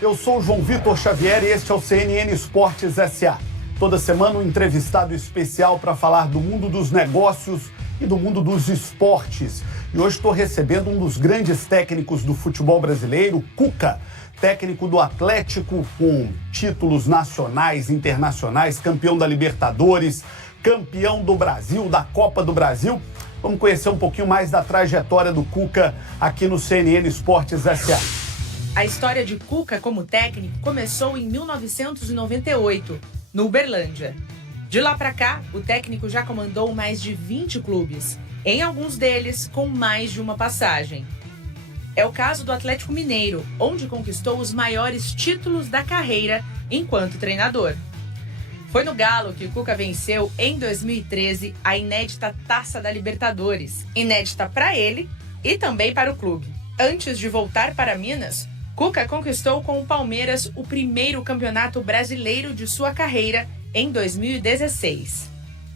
Eu sou o João Vitor Xavier e este é o CNN Esportes S.A. Toda semana um entrevistado especial para falar do mundo dos negócios e do mundo dos esportes. E hoje estou recebendo um dos grandes técnicos do futebol brasileiro, Cuca, técnico do Atlético com títulos nacionais, internacionais, campeão da Libertadores, campeão do Brasil, da Copa do Brasil. Vamos conhecer um pouquinho mais da trajetória do Cuca aqui no CNN Esportes S.A. A história de Cuca como técnico começou em 1998, no Uberlândia. De lá para cá, o técnico já comandou mais de 20 clubes, em alguns deles com mais de uma passagem. É o caso do Atlético Mineiro, onde conquistou os maiores títulos da carreira enquanto treinador. Foi no Galo que Cuca venceu, em 2013, a inédita Taça da Libertadores, inédita para ele e também para o clube. Antes de voltar para Minas, Cuca conquistou com o Palmeiras o primeiro campeonato brasileiro de sua carreira em 2016.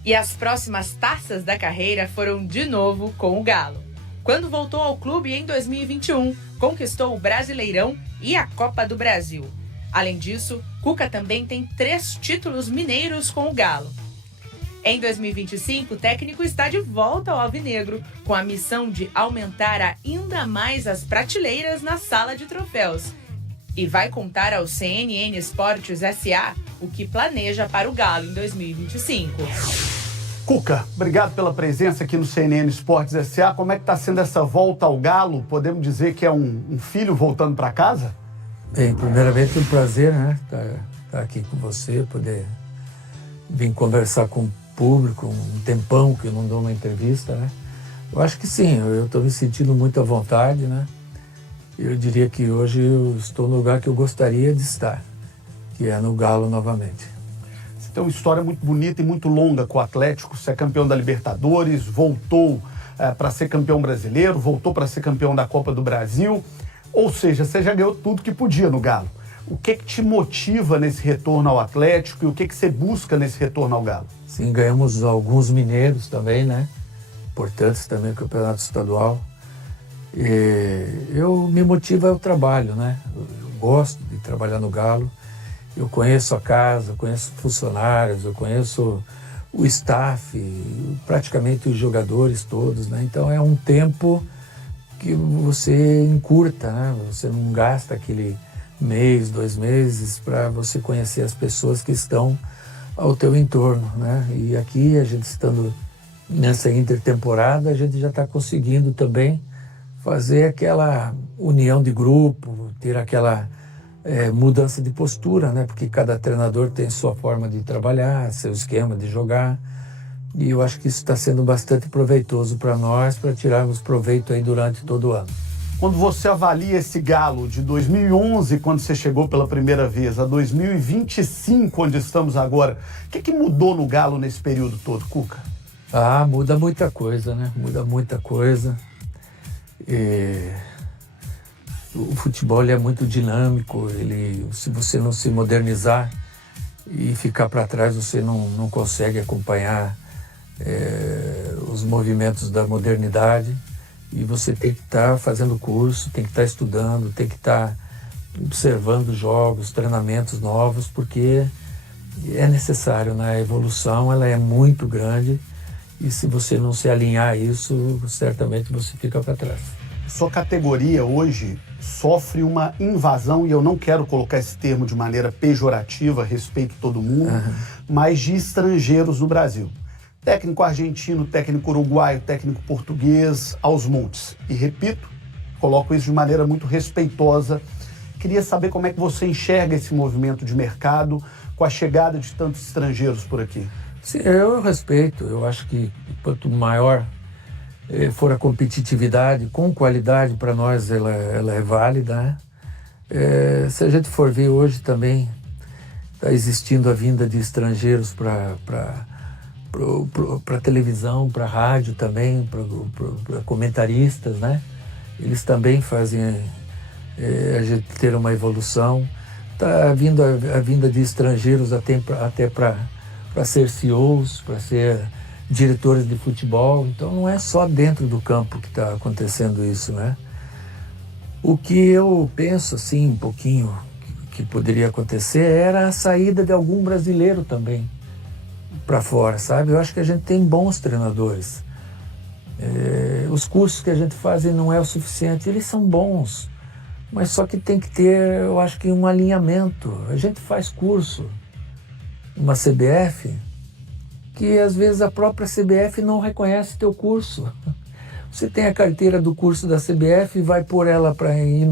E as próximas taças da carreira foram de novo com o Galo. Quando voltou ao clube em 2021, conquistou o Brasileirão e a Copa do Brasil. Além disso, Cuca também tem 3 títulos mineiros com o Galo. Em 2025, o técnico está de volta ao Alvinegro, com a missão de aumentar ainda mais as prateleiras na sala de troféus. E vai contar ao CNN Esportes S.A. o que planeja para o Galo em 2025. Cuca, obrigado pela presença aqui no CNN Esportes S.A. Como é que está sendo essa volta ao Galo? Podemos dizer que é um filho voltando para casa? Bem, primeiramente um prazer, né, estar aqui com você, poder vir conversar com o público, um tempão que eu não dou uma entrevista, né? Eu acho que sim, eu estou me sentindo muito à vontade, né? Eu diria que hoje eu estou no lugar que eu gostaria de estar, que é no Galo novamente. Você tem uma história muito bonita e muito longa com o Atlético. Você é campeão da Libertadores, voltou para ser campeão brasileiro, voltou para ser campeão da Copa do Brasil. Ou seja, você já ganhou tudo que podia no Galo. O que te motiva nesse retorno ao Atlético e o que você busca nesse retorno ao Galo? Sim, ganhamos alguns mineiros também, né? Importantes também, campeonato estadual. Me motiva é o trabalho, né? Eu gosto de trabalhar no Galo. Eu conheço a casa, conheço funcionários, eu conheço o staff, praticamente os jogadores todos, né? Então é um tempo que você encurta, né? Você não gasta aquele mês, 2 meses para você conhecer as pessoas que estão ao teu entorno, né? E aqui, a gente estando nessa intertemporada, a gente já está conseguindo também fazer aquela união de grupo, ter aquela mudança de postura, né? Porque cada treinador tem sua forma de trabalhar, seu esquema de jogar. E eu acho que isso está sendo bastante proveitoso para nós, para tirarmos proveito aí durante todo o ano. Quando você avalia esse Galo de 2011, quando você chegou pela primeira vez, a 2025, onde estamos agora, o que mudou no Galo nesse período todo, Cuca? Muda muita coisa, né? Muda muita coisa. O futebol ele é muito dinâmico, se você não se modernizar e ficar para trás, você não consegue acompanhar os movimentos da modernidade. E você tem que estar fazendo curso, tem que estar estudando, tem que estar observando jogos, treinamentos novos, porque é necessário, né? A evolução ela é muito grande e se você não se alinhar a isso, certamente você fica para trás. Sua categoria hoje sofre uma invasão, e eu não quero colocar esse termo de maneira pejorativa, respeito todo mundo, mas de estrangeiros no Brasil. Técnico argentino, técnico uruguaio, técnico português, aos montes. E repito, coloco isso de maneira muito respeitosa. Queria saber como é que você enxerga esse movimento de mercado com a chegada de tantos estrangeiros por aqui. Sim, eu respeito. Eu acho que quanto maior for a competitividade, com qualidade, para nós ela é válida, né? Se a gente for ver hoje também, está existindo a vinda de estrangeiros para televisão, para rádio também, para comentaristas, né? Eles também fazem a gente ter uma evolução. Está vindo a vinda de estrangeiros até para ser CEOs, para ser diretores de futebol. Então não é só dentro do campo que está acontecendo isso, né? O que eu penso, assim, um pouquinho, que poderia acontecer era a saída de algum brasileiro também para fora, sabe? Eu acho que a gente tem bons treinadores. Os cursos que a gente faz não é o suficiente, eles são bons, mas só que tem que ter, eu acho que um alinhamento. A gente faz curso, uma CBF, que às vezes a própria CBF não reconhece teu curso. Você tem a carteira do curso da CBF e vai pôr ela para ir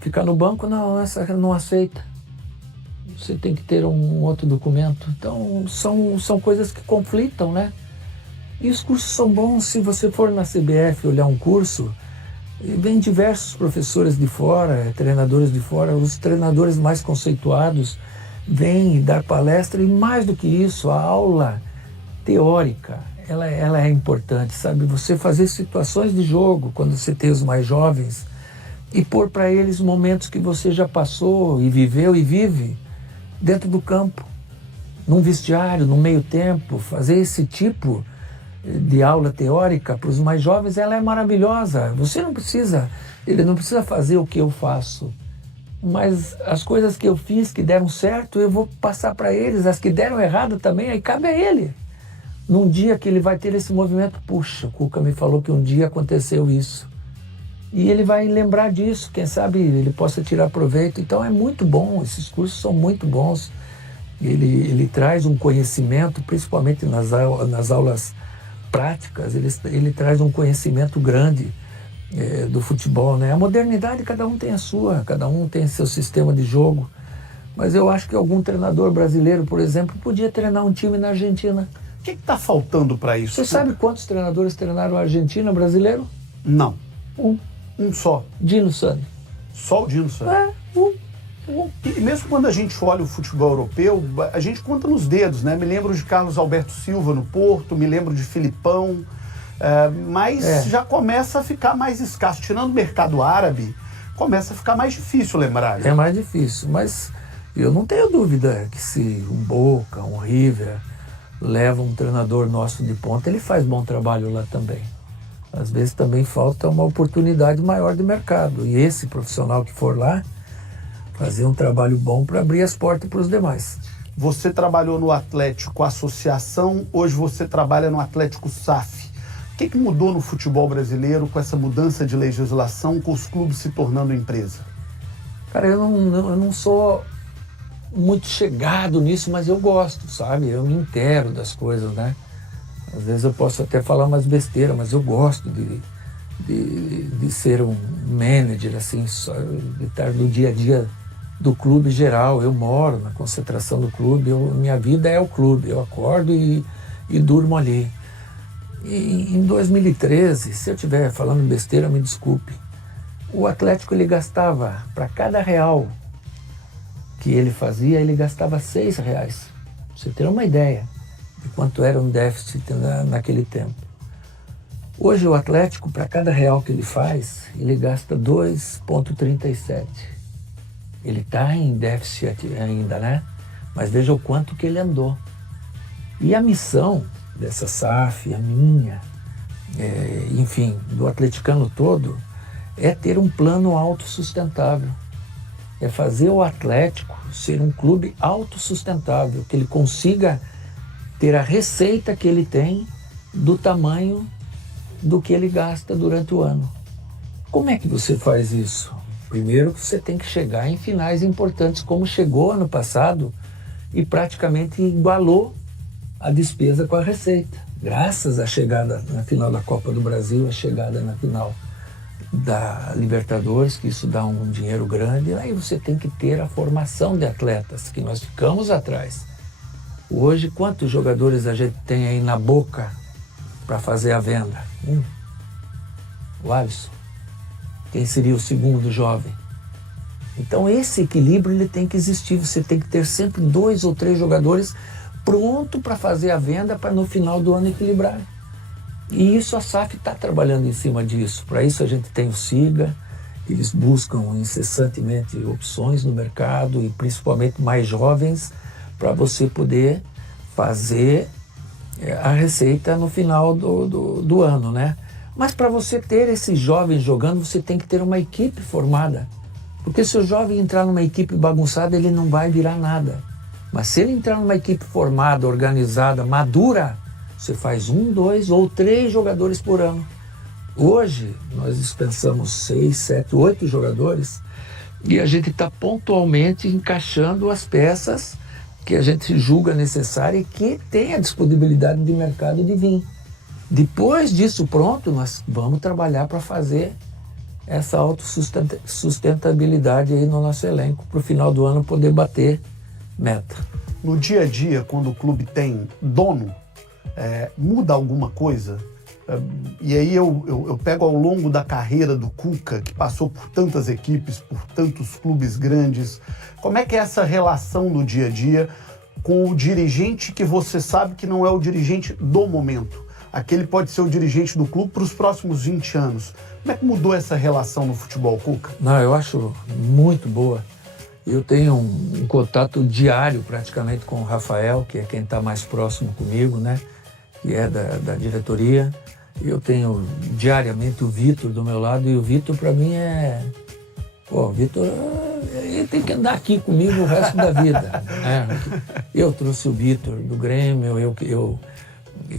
ficar no banco, não, essa não aceita. Você tem que ter um outro documento. Então, são coisas que conflitam, né? E os cursos são bons. Se você for na CBF olhar um curso, vem diversos professores de fora, treinadores de fora, os treinadores mais conceituados vêm dar palestra. E mais do que isso, a aula teórica, ela é importante, sabe? Você fazer situações de jogo, quando você tem os mais jovens, e pôr para eles momentos que você já passou e viveu e vive dentro do campo, num vestiário, no meio tempo. Fazer esse tipo de aula teórica para os mais jovens, ela é maravilhosa. Ele não precisa fazer o que eu faço, mas as coisas que eu fiz que deram certo, eu vou passar para eles. As que deram errado também, aí cabe a ele. Num dia que ele vai ter esse movimento, puxa, o Cuca me falou que um dia aconteceu isso. E ele vai lembrar disso, quem sabe ele possa tirar proveito. Então é muito bom, esses cursos são muito bons. Ele traz um conhecimento, principalmente nas aulas práticas, ele traz um conhecimento grande do futebol, né? A modernidade, cada um tem a sua, cada um tem seu sistema de jogo. Mas eu acho que algum treinador brasileiro, por exemplo, podia treinar um time na Argentina. O que está faltando para isso? Você sabe quantos treinadores treinaram a Argentina brasileiro? Não. Um só. Dino Sani. Só o Dino Sani? E mesmo quando a gente olha o futebol europeu, a gente conta nos dedos, né? Me lembro de Carlos Alberto Silva no Porto, me lembro de Filipão, mas já começa a ficar mais escasso. Tirando o mercado árabe, começa a ficar mais difícil lembrar. Né? É mais difícil, mas eu não tenho dúvida que se um Boca, um River leva um treinador nosso de ponta, ele faz bom trabalho lá também. Às vezes também falta uma oportunidade maior de mercado. E esse profissional que for lá, fazer um trabalho bom para abrir as portas para os demais. Você trabalhou no Atlético Associação, hoje você trabalha no Atlético SAF. O que mudou no futebol brasileiro com essa mudança de legislação, com os clubes se tornando empresa? Cara, eu não sou muito chegado nisso, mas eu gosto, sabe? Eu me intero das coisas, né? Às vezes eu posso até falar umas besteiras, mas eu gosto de ser um manager, assim, de estar no dia a dia do clube geral. Eu moro na concentração do clube, minha vida é o clube. Eu acordo e durmo ali. E em 2013, se eu estiver falando besteira, me desculpe, o Atlético ele gastava, para cada real que ele fazia, ele gastava R$6. Pra você ter uma ideia de quanto era um déficit naquele tempo. Hoje o Atlético, para cada real que ele faz, ele gasta 2,37. Ele está em déficit ainda, né? Mas veja o quanto que ele andou. E a missão dessa SAF, a minha, enfim, do atleticano todo, é ter um plano autossustentável. É fazer o Atlético ser um clube autossustentável, que ele consiga ter a receita que ele tem do tamanho do que ele gasta durante o ano. Como é que você faz isso? Primeiro você tem que chegar em finais importantes, como chegou ano passado e praticamente igualou a despesa com a receita. Graças à chegada na final da Copa do Brasil, a chegada na final da Libertadores, que isso dá um dinheiro grande. Aí você tem que ter a formação de atletas, que nós ficamos atrás. Hoje, quantos jogadores a gente tem aí na boca para fazer a venda? O Alisson. Quem seria o segundo jovem? Então esse equilíbrio ele tem que existir. Você tem que ter sempre 2 ou 3 jogadores pronto para fazer a venda, para no final do ano equilibrar. E isso a SAF está trabalhando em cima disso. Para isso a gente tem o SIGA, eles buscam incessantemente opções no mercado e principalmente mais jovens para você poder fazer a receita no final do ano, né? Mas para você ter esses jovens jogando, você tem que ter uma equipe formada Porque se o jovem entrar numa equipe bagunçada, ele não vai virar nada. Mas se ele entrar numa equipe formada, organizada, madura, você faz 1, 2 ou 3 jogadores por ano. Hoje, nós dispensamos 6, 7, 8 jogadores e a gente está pontualmente encaixando as peças que a gente julga necessária e que tem a disponibilidade de mercado de vir. Depois disso pronto, nós vamos trabalhar para fazer essa autossustentabilidade aí no nosso elenco, para o final do ano poder bater meta. No dia a dia, quando o clube tem dono, muda alguma coisa? E aí eu pego ao longo da carreira do Cuca, que passou por tantas equipes, por tantos clubes grandes, como é que é essa relação no dia a dia com o dirigente que você sabe que não é o dirigente do momento? Aquele pode ser o dirigente do clube para os próximos 20 anos. Como é que mudou essa relação no futebol, Cuca? Não, eu acho muito boa. Eu tenho um contato diário praticamente com o Rafael, que é quem está mais próximo comigo, né? Que é da diretoria. Eu tenho diariamente o Vitor do meu lado e o Vitor para mim o Vitor ele tem que andar aqui comigo o resto da vida. Né? Eu trouxe o Vitor do Grêmio,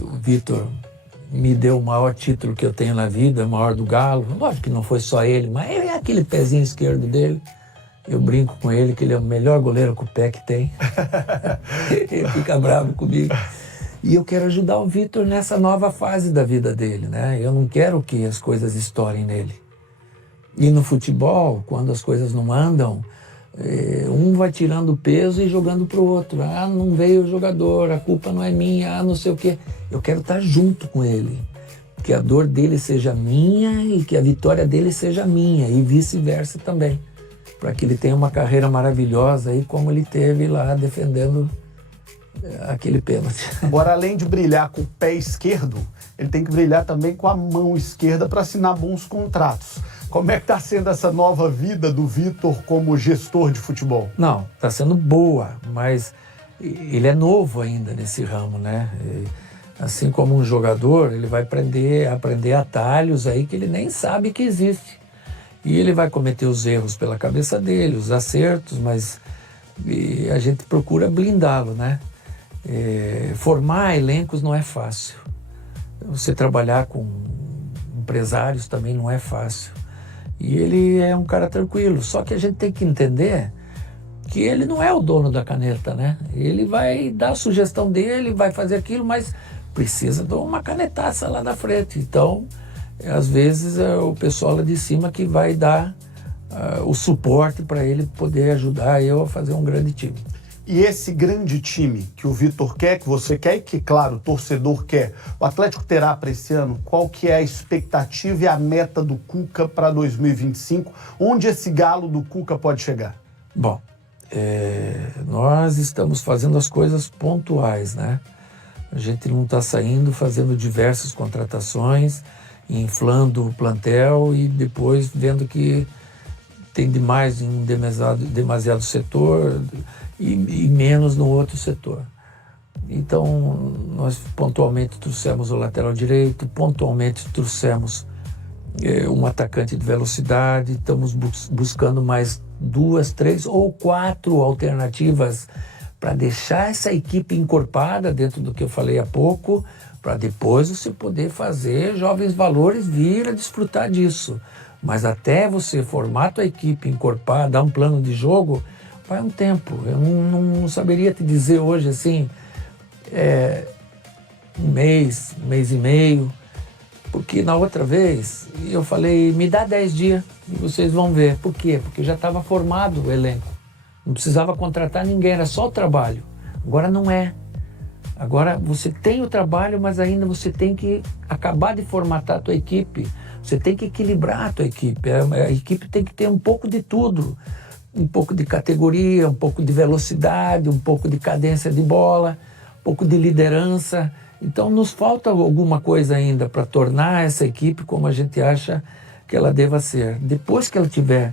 o Vitor me deu o maior título que eu tenho na vida, o maior do Galo. Lógico que não foi só ele, mas é aquele pezinho esquerdo dele. Eu brinco com ele que ele é o melhor goleiro que o pé que tem. Ele fica bravo comigo. E eu quero ajudar o Vitor nessa nova fase da vida dele, né? Eu não quero que as coisas estourem nele. E no futebol, quando as coisas não andam, um vai tirando peso e jogando pro outro. Ah, não veio o jogador, a culpa não é minha, não sei o quê. Eu quero estar junto com ele. Que a dor dele seja minha e que a vitória dele seja minha e vice-versa também. Para que ele tenha uma carreira maravilhosa aí como ele teve lá defendendo aquele pênalti. Agora, além de brilhar com o pé esquerdo, ele tem que brilhar também com a mão esquerda para assinar bons contratos. Como é que está sendo essa nova vida do Vitor como gestor de futebol? Não, está sendo boa, mas ele é novo ainda nesse ramo, né? Assim como um jogador, ele vai aprender atalhos aí que ele nem sabe que existe. E ele vai cometer os erros pela cabeça dele, os acertos, mas a gente procura blindá-lo, né? Formar elencos não é fácil. Você trabalhar com empresários também não é fácil. E ele é um cara tranquilo, só que a gente tem que entender que ele não é o dono da caneta, né? Ele vai dar a sugestão dele, vai fazer aquilo, mas precisa de uma canetaça lá na frente. Então, às vezes é o pessoal lá de cima que vai dar o suporte para ele poder ajudar eu a fazer um grande time. E esse grande time que o Vitor quer, que você quer e que, claro, o torcedor quer, o Atlético terá para esse ano? Qual que é a expectativa e a meta do Cuca para 2025? Onde esse galo do Cuca pode chegar? Bom, nós estamos fazendo as coisas pontuais, né? A gente não está saindo fazendo diversas contratações, inflando o plantel e depois vendo que tem demais em um demasiado setor e menos no outro setor. Então, nós pontualmente trouxemos o lateral direito, pontualmente trouxemos um atacante de velocidade, estamos buscando mais 2, 3 ou 4 alternativas para deixar essa equipe encorpada dentro do que eu falei há pouco, para depois você poder fazer jovens valores vir a desfrutar disso. Mas até você formar a tua equipe, encorpar, dar um plano de jogo, vai um tempo. Eu não saberia te dizer hoje assim, um mês e meio, porque na outra vez eu falei, me dá 10 dias e vocês vão ver. Por quê? Porque já estava formado o elenco. Não precisava contratar ninguém, era só o trabalho. Agora não é. Agora você tem o trabalho, mas ainda você tem que acabar de formatar a tua equipe. Você tem que equilibrar a tua equipe. A equipe tem que ter um pouco de tudo. Um pouco de categoria, um pouco de velocidade, um pouco de cadência de bola, um pouco de liderança. Então nos falta alguma coisa ainda para tornar essa equipe como a gente acha que ela deva ser. Depois que ela tiver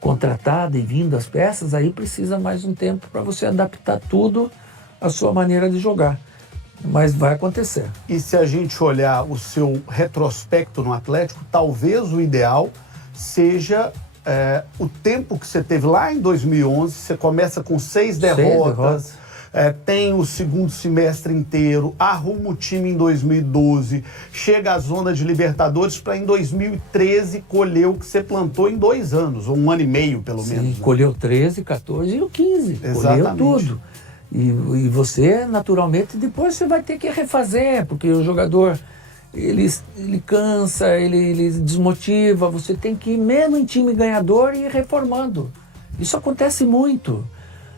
contratada e vindo as peças, aí precisa mais um tempo para você adaptar tudo à sua maneira de jogar. Mas vai acontecer. E se a gente olhar o seu retrospecto no Atlético, talvez o ideal seja o tempo que você teve lá em 2011, você começa com 6 derrotas. Tem o segundo semestre inteiro, arruma o time em 2012, chega à zona de Libertadores para em 2013 colher o que você plantou em 2 anos, ou 1 ano e meio pelo menos. Né? Colheu 13, 14 e o 15. Exatamente. Colheu tudo. E você, naturalmente, depois você vai ter que refazer, porque o jogador, ele cansa, ele desmotiva, você tem que ir mesmo em time ganhador e ir reformando. Isso acontece muito.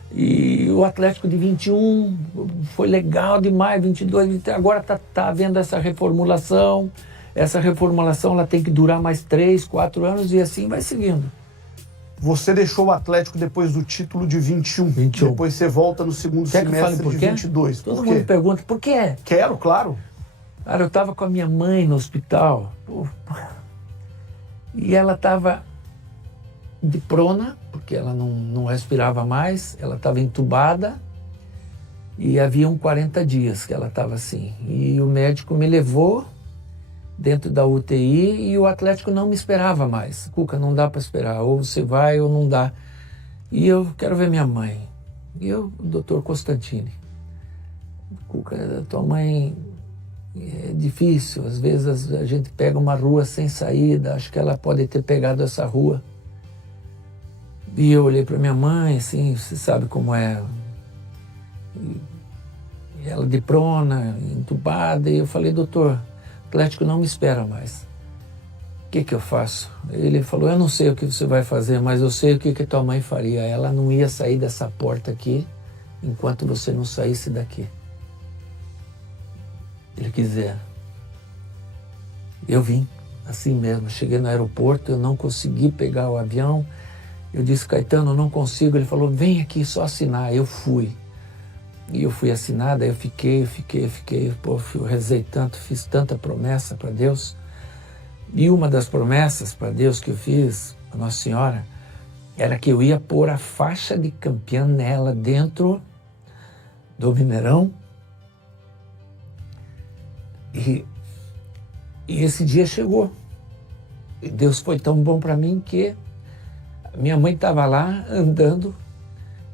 E o Atlético de 21 foi legal demais, 22, 23, agora tá havendo essa reformulação. Essa reformulação ela tem que durar mais 3, 4 anos e assim vai seguindo. Você deixou o Atlético depois do título de 21. Depois você volta no segundo semestre de 22. Todo mundo pergunta, por quê? Quero, claro. Cara, eu estava com a minha mãe no hospital e ela estava de prona, porque ela não respirava mais, ela estava entubada e haviam 40 dias que ela estava assim. E o médico me levou dentro da UTI e o Atlético não me esperava mais. Cuca, não dá para esperar, ou você vai ou não dá. E eu quero ver minha mãe. E eu, o doutor Constantini. Cuca, tua mãe é difícil, às vezes a gente pega uma rua sem saída, acho que ela pode ter pegado essa rua. E eu olhei para minha mãe, assim, você sabe como é. E ela de prona, entubada, e eu falei, doutor, o Atlético não me espera mais. O que eu faço? Ele falou, eu não sei o que você vai fazer, mas eu sei o que tua mãe faria. Ela não ia sair dessa porta aqui enquanto você não saísse daqui. Ele quiser. Eu vim, assim mesmo. Cheguei no aeroporto, eu não consegui pegar o avião. Eu disse, Caetano, eu não consigo. Ele falou, vem aqui, só assinar. Eu fui. E eu fui assinar, daí eu fiquei. Pô, eu rezei tanto, fiz tanta promessa para Deus. E uma das promessas para Deus que eu fiz, a Nossa Senhora, era que eu ia pôr a faixa de campeã nela dentro do Mineirão. E esse dia chegou. E Deus foi tão bom para mim que minha mãe estava lá andando.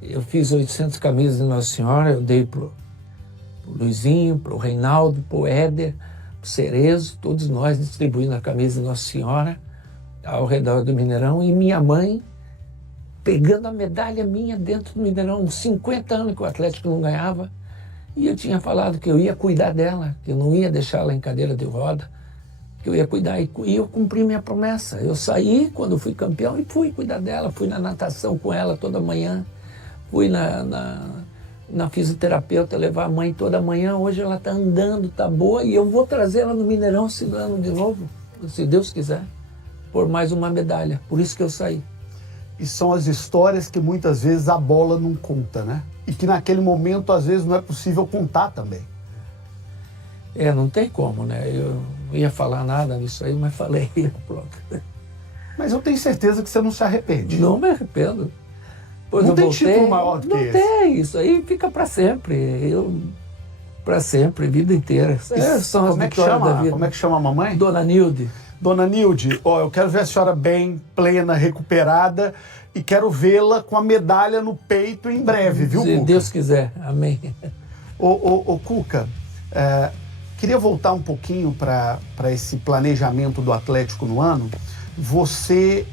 Eu fiz 800 camisas de Nossa Senhora, eu dei pro Luizinho, pro Reinaldo, pro Éder, pro Cerezo, todos nós distribuindo a camisa de Nossa Senhora ao redor do Mineirão. E minha mãe pegando a medalha minha dentro do Mineirão, 50 anos que o Atlético não ganhava. E eu tinha falado que eu ia cuidar dela, que eu não ia deixar ela em cadeira de roda, que eu ia cuidar. E eu cumpri minha promessa. Eu saí quando fui campeão e fui cuidar dela. Fui na natação com ela toda manhã. Fui na fisioterapeuta levar a mãe toda manhã. Hoje ela está andando, está boa. E eu vou trazer ela no Mineirão esse ano de novo, se Deus quiser, por mais uma medalha. Por isso que eu saí. E são as histórias que muitas vezes a bola não conta, né? E que naquele momento, às vezes, não é possível contar também. Não tem como, né? Eu não ia falar nada nisso aí, mas falei, pronto. Mas eu tenho certeza que você não se arrepende. Não me arrependo. Pois não tem título maior do que esse. Não tem, isso aí fica para sempre. Para sempre, vida inteira. São as vitórias da vida. Como é que chama a mamãe? Dona Nilde. Dona Nilde, eu quero ver a senhora bem, plena, recuperada, e quero vê-la com a medalha no peito em breve, viu, Cuca? Se Deus quiser, amém. Ô Cuca, queria voltar um pouquinho para esse planejamento do Atlético no ano. Você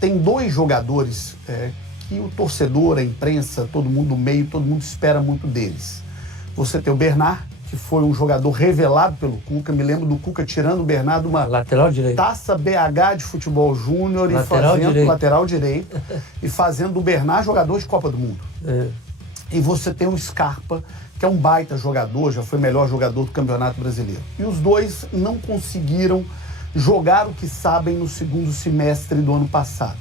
tem 2 jogadores que o torcedor, a imprensa, todo mundo do meio, todo mundo espera muito deles. Você tem o Bernard, que foi um jogador revelado pelo Cuca. Me lembro do Cuca tirando o Bernard uma lateral direito. Taça BH de futebol júnior e fazendo lateral direito e fazendo o Bernard jogador de Copa do Mundo. E você tem o Scarpa, que é um baita jogador, já foi melhor jogador do Campeonato Brasileiro. E os 2 não conseguiram jogar o que sabem no segundo semestre do ano passado.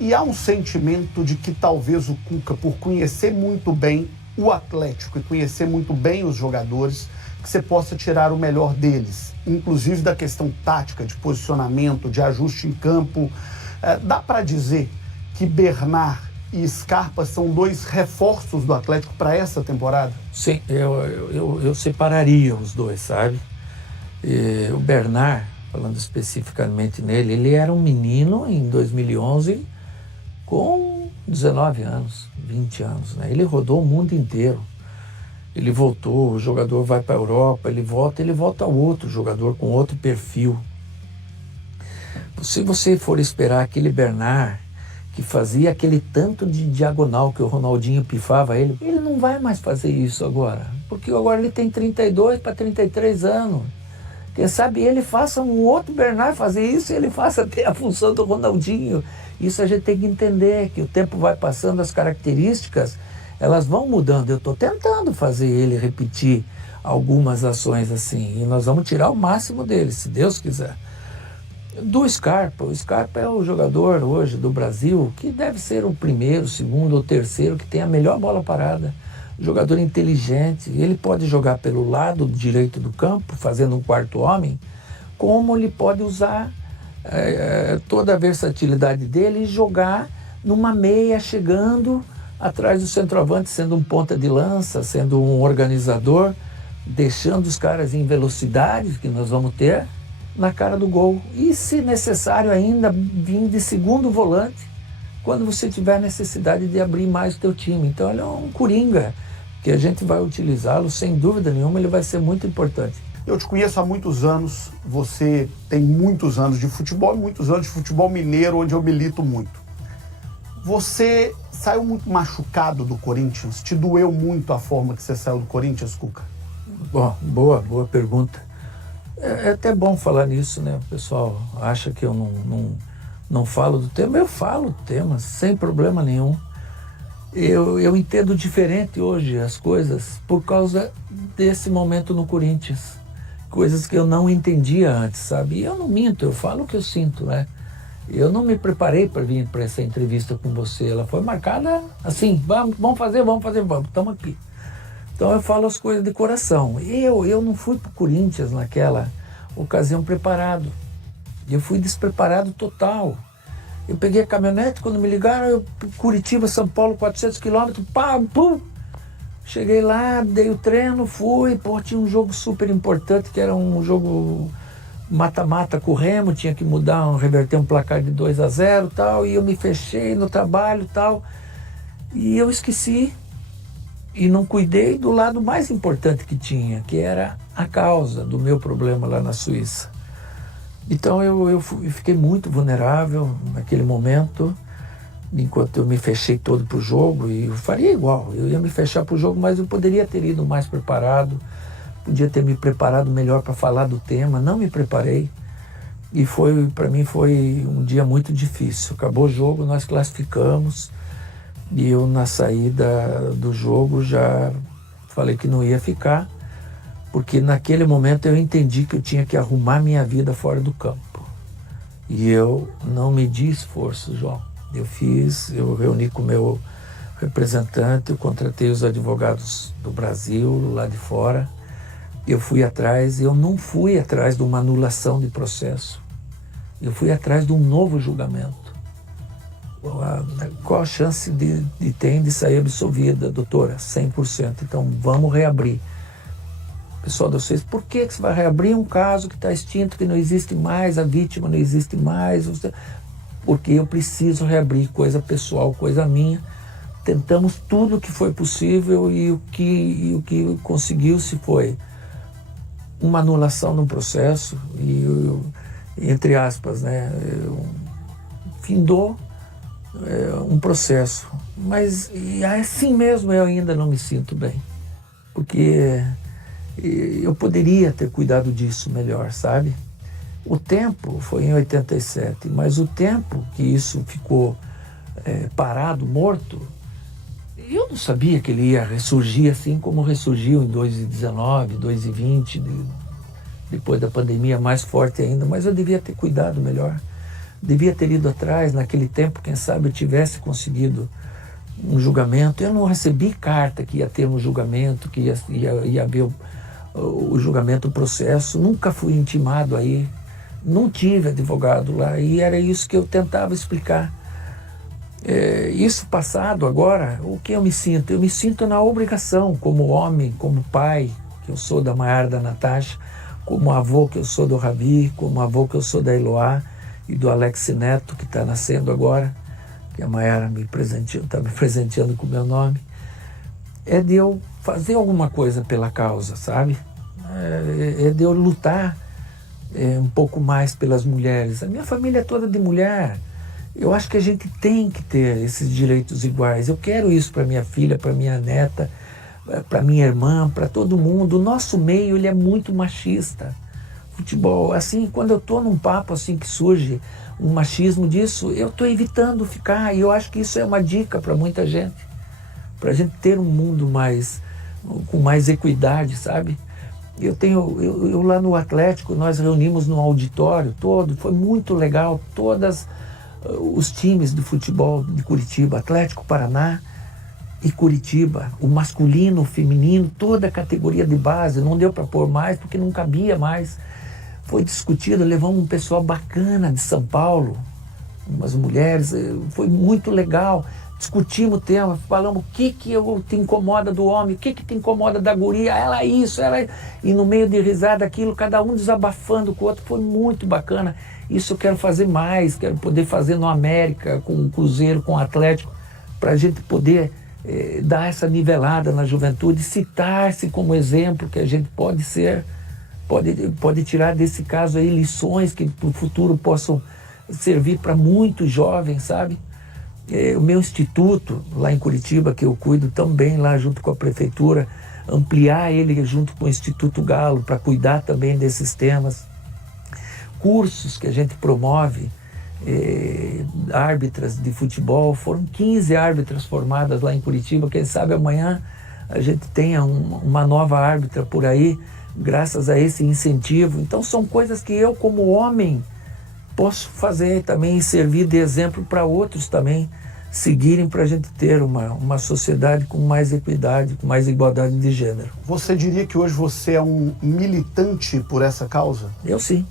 E há um sentimento de que talvez o Cuca, por conhecer muito bem o Atlético e conhecer muito bem os jogadores, que você possa tirar o melhor deles, inclusive da questão tática, de posicionamento, de ajuste em campo. Dá para dizer que Bernard e Scarpa são 2 reforços do Atlético para essa temporada? Sim, eu separaria os 2, sabe? O Bernard, falando especificamente nele, ele era um menino em 2011 com 19 anos, 20 anos, né? Ele rodou o mundo inteiro. Ele voltou, o jogador vai para a Europa, ele volta outro jogador com outro perfil. Se você for esperar aquele Bernard, que fazia aquele tanto de diagonal que o Ronaldinho pifava ele não vai mais fazer isso agora. Porque agora ele tem 32 para 33 anos. Quem sabe ele faça um outro Bernard fazer isso e ele faça até a função do Ronaldinho. Isso a gente tem que entender, que o tempo vai passando, as características, elas vão mudando. Eu estou tentando fazer ele repetir algumas ações assim. E nós vamos tirar o máximo dele, se Deus quiser. Do Scarpa. O Scarpa é o jogador hoje do Brasil que deve ser o primeiro, segundo ou terceiro que tem a melhor bola parada. Jogador inteligente. Ele pode jogar pelo lado direito do campo, fazendo um quarto homem, como ele pode usar toda a versatilidade dele e jogar numa meia, chegando atrás do centroavante, sendo um ponta de lança, sendo um organizador, deixando os caras em velocidade que nós vamos ter na cara do gol. E, se necessário ainda, vir de segundo volante quando você tiver necessidade de abrir mais o teu time. Então ele é um coringa que a gente vai utilizá-lo, sem dúvida nenhuma, ele vai ser muito importante. Eu te conheço há muitos anos, você tem muitos anos de futebol e muitos anos de futebol mineiro, onde eu milito muito. Você saiu muito machucado do Corinthians? Te doeu muito a forma que você saiu do Corinthians, Cuca? Bom, boa pergunta. É até bom falar nisso, né? O pessoal acha que eu não falo do tema. Eu falo do tema, sem problema nenhum. Eu entendo diferente hoje as coisas por causa desse momento no Corinthians. Coisas que eu não entendia antes, sabe? E eu não minto, eu falo o que eu sinto, né? Eu não me preparei para vir para essa entrevista com você. Ela foi marcada assim, vamos fazer, estamos aqui. Então eu falo as coisas de coração. Eu não fui para o Corinthians naquela ocasião preparado. Eu fui despreparado total. Eu peguei a caminhonete, quando me ligaram, Curitiba, São Paulo, 400 quilômetros, pum! Cheguei lá, dei o treino, fui, tinha um jogo super importante, que era um jogo mata-mata com o Remo, tinha que reverter um placar de 2-0 tal, e eu me fechei no trabalho tal, e eu esqueci e não cuidei do lado mais importante que tinha, que era a causa do meu problema lá na Suíça. Então eu fiquei muito vulnerável naquele momento, enquanto eu me fechei todo para o jogo, e eu faria igual, eu ia me fechar para o jogo, mas eu poderia ter ido mais preparado, podia ter me preparado melhor para falar do tema, não me preparei, e para mim foi um dia muito difícil. Acabou o jogo, nós classificamos, e eu, na saída do jogo, já falei que não ia ficar, porque naquele momento eu entendi que eu tinha que arrumar minha vida fora do campo. E eu não medi esforço, João. Eu reuni com o meu representante, eu contratei os advogados do Brasil, lá de fora. Eu fui atrás, eu não fui atrás de uma anulação de processo. Eu fui atrás de um novo julgamento. Qual a chance tem de sair absolvida, doutora? 100%. Então vamos reabrir. Pessoal da vocês, por que você vai reabrir um caso que está extinto, que não existe mais, a vítima não existe mais? Porque eu preciso reabrir, coisa pessoal, coisa minha. Tentamos tudo o que foi possível e o que conseguiu-se foi uma anulação no processo e, entre aspas, né, findou um processo. Mas assim mesmo eu ainda não me sinto bem, porque eu poderia ter cuidado disso melhor, sabe? O tempo foi em 87, mas o tempo que isso ficou parado, morto, eu não sabia que ele ia ressurgir assim como ressurgiu em 2019, 2020, depois da pandemia, mais forte ainda, mas eu devia ter cuidado melhor. Devia ter ido atrás, naquele tempo, quem sabe eu tivesse conseguido um julgamento. Eu não recebi carta que ia ter um julgamento, que ia haver o julgamento, o processo. Nunca fui intimado aí, não tive advogado lá, e era isso que eu tentava explicar. Isso passado agora, o que eu me sinto? Eu me sinto na obrigação, como homem, como pai, que eu sou da Maiara, da Natasha, como avô que eu sou do Ravi, como avô que eu sou da Eloá e do Alex Neto, que está nascendo agora, que a Mayara está me presenteando com o meu nome, é de eu fazer alguma coisa pela causa, sabe? É de eu lutar um pouco mais pelas mulheres. A minha família é toda de mulher. Eu acho que a gente tem que ter esses direitos iguais. Eu quero isso para minha filha, para minha neta, para minha irmã, para todo mundo. O nosso meio, ele é muito machista. Futebol, assim, quando eu estou num papo assim que surge um machismo disso, eu estou evitando ficar. E eu acho que isso é uma dica para muita gente. Para a gente ter um mundo com mais equidade, sabe? Eu lá no Atlético, nós reunimos no auditório todo, foi muito legal, todos os times de futebol de Curitiba, Atlético Paraná e Curitiba, o masculino, o feminino, toda a categoria de base, não deu para pôr mais porque não cabia mais. Foi discutido, levamos um pessoal bacana de São Paulo, umas mulheres, foi muito legal. Discutimos o tema, falamos o que te incomoda do homem, o que te incomoda da guria, ela isso, e no meio de risada aquilo, cada um desabafando com o outro, foi muito bacana. Isso eu quero fazer mais, quero poder fazer no América, com o Cruzeiro, com o Atlético, para a gente poder dar essa nivelada na juventude, citar-se como exemplo que a gente pode ser, pode tirar desse caso aí lições que para o futuro possam servir para muitos jovens, sabe? O meu instituto lá em Curitiba, que eu cuido também lá junto com a prefeitura, ampliar ele junto com o Instituto Galo para cuidar também desses temas. Cursos que a gente promove, árbitras de futebol, foram 15 árbitras formadas lá em Curitiba, quem sabe amanhã a gente tenha uma nova árbitra por aí, graças a esse incentivo. Então são coisas que eu como homem posso fazer também e servir de exemplo para outros também seguirem, para a gente ter uma sociedade com mais equidade, com mais igualdade de gênero. Você diria que hoje você é um militante por essa causa? Eu sim.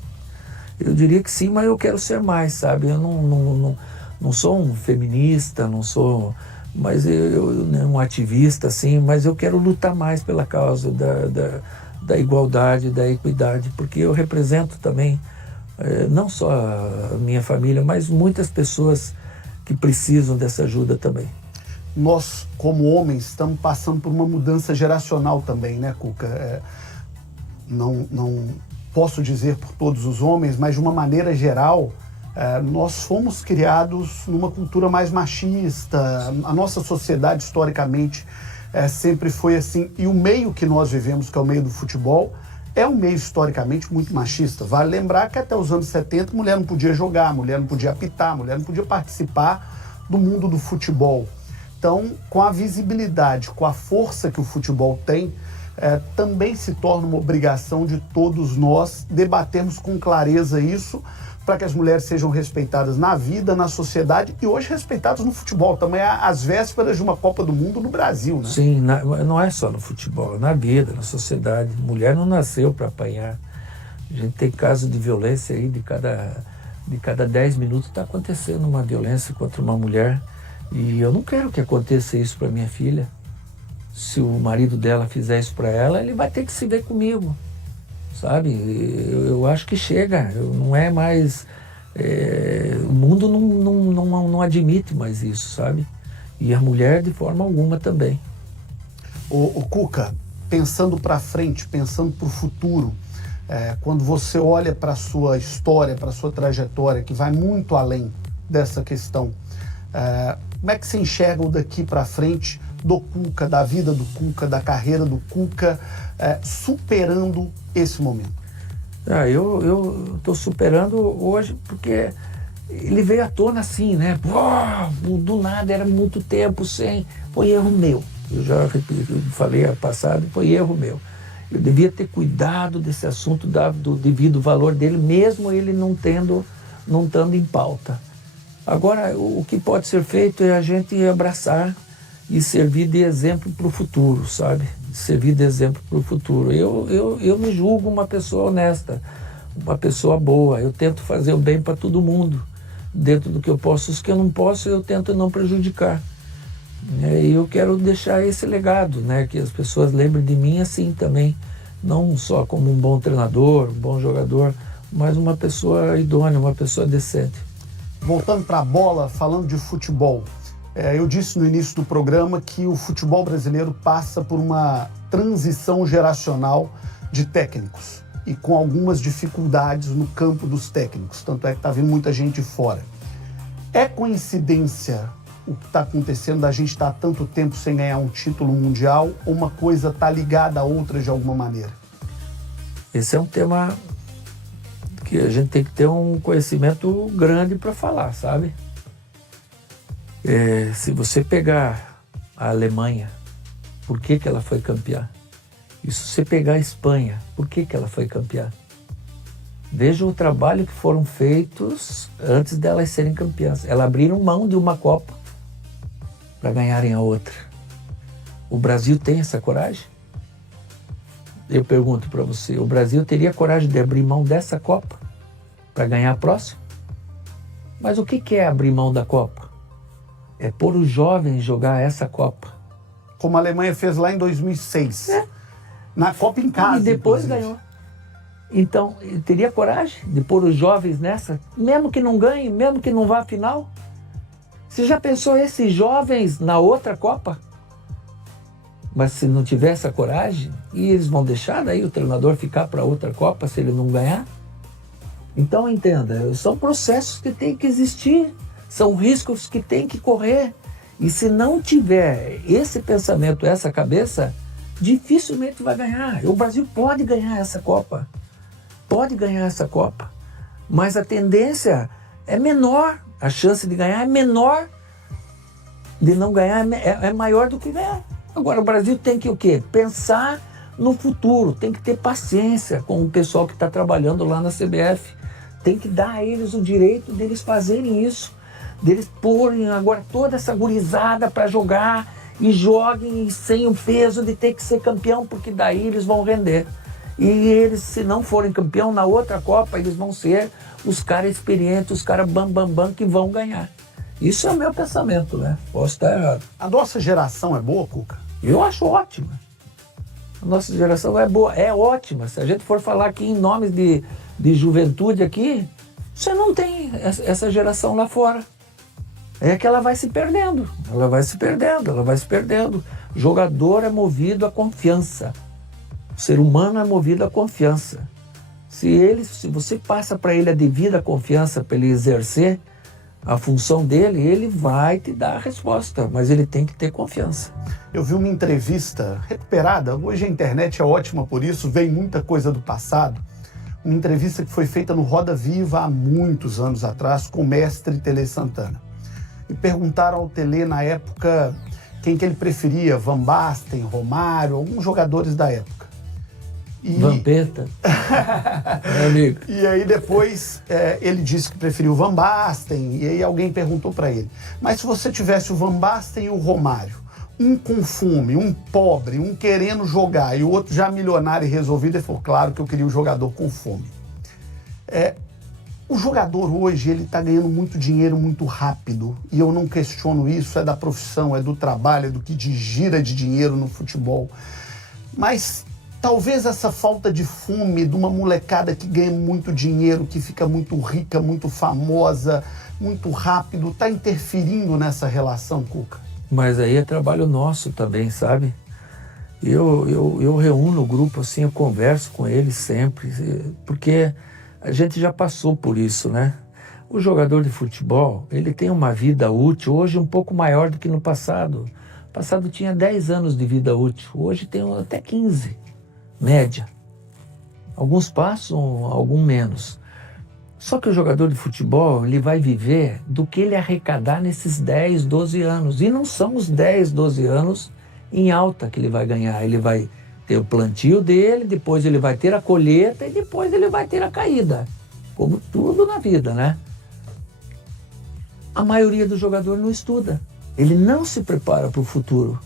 Eu diria que sim, mas eu quero ser mais, sabe? Eu não sou um feminista, não sou mas um ativista, assim, mas eu quero lutar mais pela causa da igualdade, da equidade, porque eu represento também não só a minha família, mas muitas pessoas que precisam dessa ajuda também. Nós, como homens, estamos passando por uma mudança geracional também, né, Cuca? Não posso dizer por todos os homens, mas de uma maneira geral, nós fomos criados numa cultura mais machista. A nossa sociedade, historicamente, sempre foi assim. E o meio que nós vivemos, que é o meio do futebol, é um meio historicamente muito machista. Vale lembrar que até os anos 70 a mulher não podia jogar, a mulher não podia apitar, a mulher não podia participar do mundo do futebol. Então, com a visibilidade, com a força que o futebol tem, também se torna uma obrigação de todos nós debatermos com clareza isso, para que as mulheres sejam respeitadas na vida, na sociedade e hoje respeitadas no futebol. Também às vésperas de uma Copa do Mundo no Brasil, né? Sim, não é só no futebol, na vida, na sociedade. Mulher não nasceu para apanhar. A gente tem casos de violência aí, de cada 10 minutos está acontecendo uma violência contra uma mulher. E eu não quero que aconteça isso para minha filha. Se o marido dela fizer isso para ela, ele vai ter que se ver comigo. Sabe? Eu acho que chega, não é mais... o mundo não admite mais isso, sabe? E a mulher de forma alguma também. O Cuca, pensando para frente, pensando para o futuro, quando você olha para a sua história, para a sua trajetória, que vai muito além dessa questão, como é que você enxerga o daqui para frente do Cuca, da vida do Cuca, da carreira do Cuca, superando esse momento? Eu estou superando hoje porque ele veio à tona assim, né? Do nada, era muito tempo sem. Foi erro meu. Eu já falei a passado, foi erro meu. Eu devia ter cuidado desse assunto, do devido valor dele, mesmo ele não estando em pauta. Agora, o que pode ser feito é a gente abraçar e servir de exemplo para o futuro, sabe? Servir de exemplo para o futuro. Eu me julgo uma pessoa honesta, uma pessoa boa. Eu tento fazer o bem para todo mundo, dentro do que eu posso. Os que eu não posso, eu tento não prejudicar. E eu quero deixar esse legado, né? Que as pessoas lembrem de mim assim também, não só como um bom treinador, um bom jogador, mas uma pessoa idônea, uma pessoa decente. Voltando para a bola, falando de futebol, eu disse no início do programa que o futebol brasileiro passa por uma transição geracional de técnicos e com algumas dificuldades no campo dos técnicos, tanto é que está vindo muita gente de fora. É coincidência o que está acontecendo da gente estar tanto tempo sem ganhar um título mundial ou uma coisa está ligada a outra de alguma maneira? Esse é um tema que a gente tem que ter um conhecimento grande para falar, sabe? Se você pegar a Alemanha, por que ela foi campeã? E se você pegar a Espanha, por que ela foi campeã? Veja o trabalho que foram feitos antes delas serem campeãs. Elas abriram mão de uma Copa para ganharem a outra. O Brasil tem essa coragem? Eu pergunto para você, o Brasil teria coragem de abrir mão dessa Copa para ganhar a próxima? Mas o que é abrir mão da Copa? É pôr os jovens jogar essa Copa. Como a Alemanha fez lá em 2006. Na Copa em casa. E depois inclusive. ganhou. Então, teria coragem de pôr os jovens nessa, mesmo que não ganhe, mesmo que não vá à final? Você já pensou esses jovens na outra Copa? Mas se não tiver essa coragem, e eles vão deixar daí o treinador ficar para outra Copa se ele não ganhar? Então entenda, são processos que têm que existir, são riscos que têm que correr. E se não tiver esse pensamento, essa cabeça, dificilmente vai ganhar. O Brasil pode ganhar essa Copa, mas a tendência é menor, a chance de ganhar é menor, de não ganhar é maior do que ganhar. Agora o Brasil tem que o quê? Pensar no futuro, tem que ter paciência com o pessoal que está trabalhando lá na CBF, tem que dar a eles o direito deles fazerem isso, deles porem agora toda essa gurizada para jogar e joguem sem o peso de ter que ser campeão, porque daí eles vão render. E eles, se não forem campeão, na outra Copa, eles vão ser os caras experientes, os caras bam, que vão ganhar. Isso é o meu pensamento, né? Posso estar errado. A nossa geração é boa, Cuca? Eu acho ótima. A nossa geração é boa, é ótima. Se a gente for falar aqui em nomes de juventude aqui, você não tem essa geração lá fora. É que ela vai se perdendo. O jogador é movido à confiança. O ser humano é movido à confiança. Se você passa para ele a devida confiança para ele exercer a função dele, ele vai te dar a resposta, mas ele tem que ter confiança. Eu vi uma entrevista recuperada, hoje a internet é ótima por isso, vem muita coisa do passado, uma entrevista que foi feita no Roda Viva há muitos anos atrás com o mestre Tele Santana. E perguntaram ao Tele na época quem que ele preferia, Van Basten, Romário, alguns jogadores da época. Vampeta, meu amigo. E aí depois ele disse que preferiu o Van Basten, e aí alguém perguntou para ele, mas se você tivesse o Van Basten e o Romário, um com fome, um pobre, um querendo jogar e o outro já milionário e resolvido, ele falou, claro que eu queria o jogador com fome. O jogador hoje, ele está ganhando muito dinheiro muito rápido, e eu não questiono isso, é da profissão, é do trabalho, é do que gira de dinheiro no futebol, mas talvez essa falta de fome de uma molecada que ganha muito dinheiro, que fica muito rica, muito famosa, muito rápido, está interferindo nessa relação, Cuca? Mas aí é trabalho nosso também, sabe? Eu reúno o grupo, assim, eu converso com eles sempre, porque a gente já passou por isso, né? O jogador de futebol, ele tem uma vida útil hoje um pouco maior do que no passado. No passado tinha 10 anos de vida útil, hoje tem até 15. Média. Alguns passam, alguns menos. Só que o jogador de futebol, ele vai viver do que ele arrecadar nesses 10, 12 anos. E não são os 10, 12 anos em alta que ele vai ganhar. Ele vai ter o plantio dele, depois ele vai ter a colheita e depois ele vai ter a caída. Como tudo na vida, né? A maioria do jogador não estuda. Ele não se prepara para o futuro.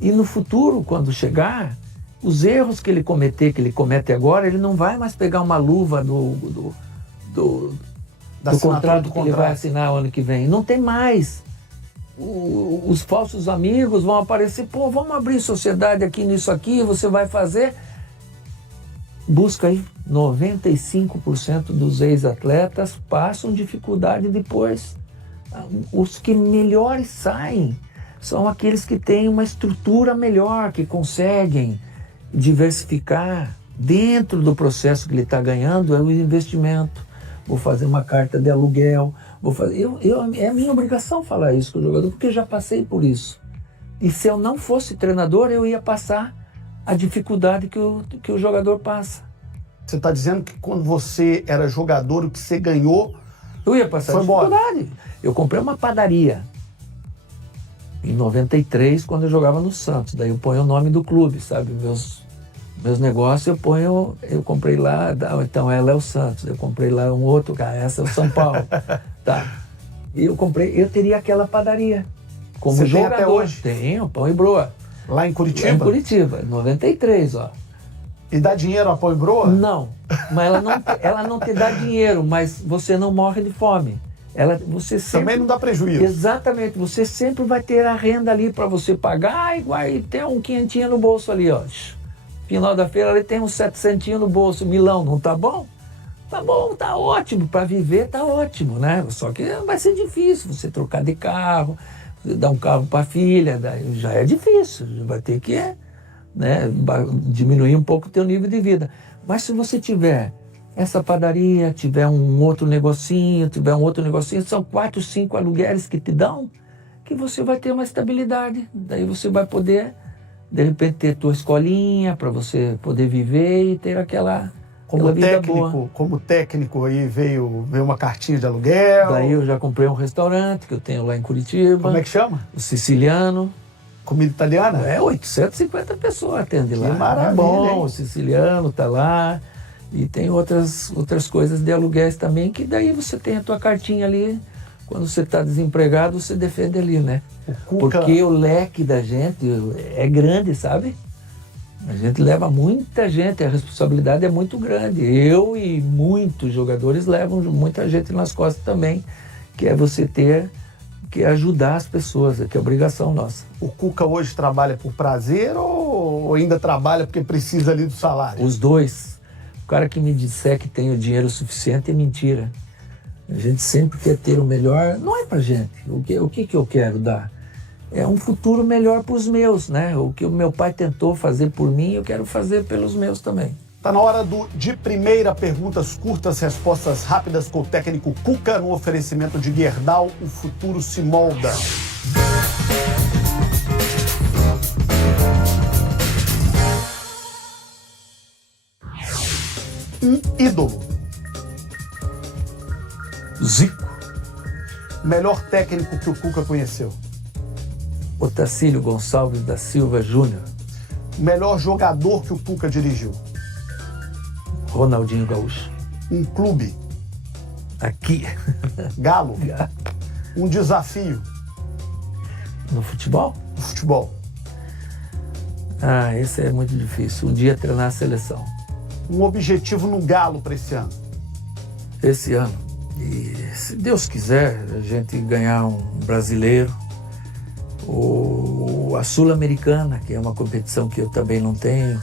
E no futuro, quando chegar, os erros que ele comete agora, ele não vai mais pegar uma luva do contrato que ele vai assinar o ano que vem. Não tem mais. Os falsos amigos vão aparecer, vamos abrir sociedade aqui nisso aqui, você vai fazer. busca aí, 95% dos ex-atletas passam dificuldade depois. Os que melhores saem são aqueles que têm uma estrutura melhor, que conseguem diversificar dentro do processo que ele está ganhando, é o investimento. Vou fazer uma carta de aluguel, é a minha obrigação falar isso com o jogador, porque eu já passei por isso. E se eu não fosse treinador, eu ia passar a dificuldade que o jogador passa. Você está dizendo que quando você era jogador, o que você ganhou... Eu ia passar dificuldade. Eu comprei uma padaria em 93, quando eu jogava no Santos. Daí eu ponho o nome do clube, sabe? Meus negócios eu comprei lá, então ela é o Santos. Eu comprei lá um outro, essa é o São Paulo. Tá. E eu teria aquela padaria. Como você jogador. Tem até hoje? Tenho, Pão e Broa. Lá em Curitiba? Lá em Curitiba, 93, ó. E dá dinheiro a Pão e Broa? Não, mas ela não te dá dinheiro, mas você não morre de fome. Você sempre, também não dá prejuízo. Exatamente, você sempre vai ter a renda ali para você pagar e tem um quinhentinho no bolso ali, ó. Final da feira ali tem uns 700 no bolso, milão, não tá bom? Tá bom, tá ótimo, para viver tá ótimo, né? Só que vai ser difícil você trocar de carro, dar um carro para a filha, daí já é difícil, vai ter que diminuir um pouco o teu nível de vida. Mas se você tiver essa padaria, tiver um outro negocinho, são 4, 5 aluguéis que te dão, que você vai ter uma estabilidade. Daí você vai poder, de repente, ter tua escolinha para você poder viver e ter aquela vida boa. Como técnico aí veio uma cartinha de aluguel. Daí eu já comprei um restaurante que eu tenho lá em Curitiba. Como é que chama? O Siciliano. Comida italiana? 850 pessoas atende lá. Que maravilha, é bom, hein? O Siciliano tá lá. E tem outras coisas de aluguéis também, que daí você tem a tua cartinha ali. Quando você está desempregado, você defende ali, né? Porque o leque da gente é grande, sabe? A gente leva muita gente, a responsabilidade é muito grande. Eu e muitos jogadores levam muita gente nas costas também, que é você ter que ajudar as pessoas, que é obrigação nossa. O Cuca hoje trabalha por prazer ou ainda trabalha porque precisa ali do salário? Os dois. O cara que me disser que tem o dinheiro suficiente é mentira. A gente sempre quer ter o melhor, não é pra gente. O que eu quero dar? É um futuro melhor para os meus, né? O que o meu pai tentou fazer por mim, eu quero fazer pelos meus também. Tá na hora de primeira, perguntas curtas, respostas rápidas com o técnico Cuca, no oferecimento de Gerdau, o futuro se molda. Um ídolo. Zico. Melhor técnico que o Cuca conheceu. Otacílio Gonçalves da Silva Júnior. Melhor jogador que o Cuca dirigiu. Ronaldinho Gaúcho. Um clube. Aqui. Galo. Um desafio. No futebol? No futebol. Esse é muito difícil. Um dia treinar a seleção. Um objetivo no Galo para esse ano. Esse ano. E se Deus quiser, a gente ganhar um brasileiro. Ou a Sul-Americana, que é uma competição que eu também não tenho.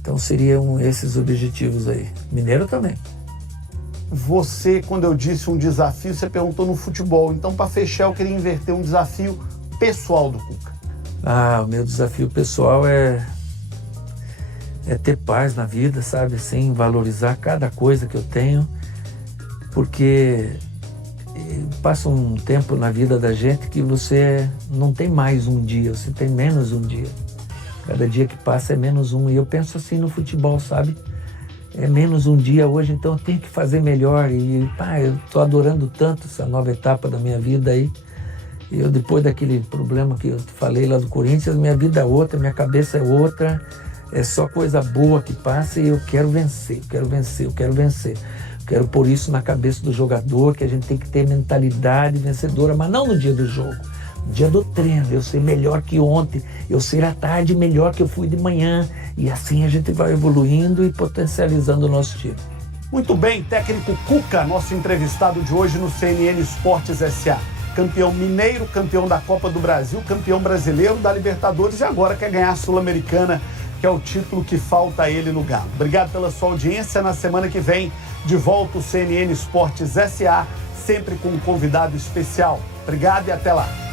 Então seriam esses objetivos aí. Mineiro também. Você, quando eu disse um desafio, você perguntou no futebol. Então, para fechar, eu queria inverter um desafio pessoal do Cuca. O meu desafio pessoal é ter paz na vida, sabe? Assim, valorizar cada coisa que eu tenho. Porque passa um tempo na vida da gente que você não tem mais um dia, você tem menos um dia. Cada dia que passa é menos um. E eu penso assim no futebol, sabe? É menos um dia hoje, então eu tenho que fazer melhor. E, eu tô adorando tanto essa nova etapa da minha vida aí. Eu, depois daquele problema que eu te falei lá do Corinthians, minha vida é outra, minha cabeça é outra. É só coisa boa que passa e eu quero vencer, eu quero vencer, eu quero vencer. Quero pôr isso na cabeça do jogador, que a gente tem que ter mentalidade vencedora, mas não no dia do jogo. No dia do treino, eu ser melhor que ontem, eu ser à tarde melhor que eu fui de manhã. E assim a gente vai evoluindo e potencializando o nosso time. Muito bem, técnico Cuca, nosso entrevistado de hoje no CNN Esportes S.A. Campeão mineiro, campeão da Copa do Brasil, campeão brasileiro da Libertadores e agora quer ganhar a Sul-Americana que é o título que falta a ele no Galo. Obrigado pela sua audiência. Na semana que vem, de volta o CNN Esportes SA, sempre com um convidado especial. Obrigado e até lá.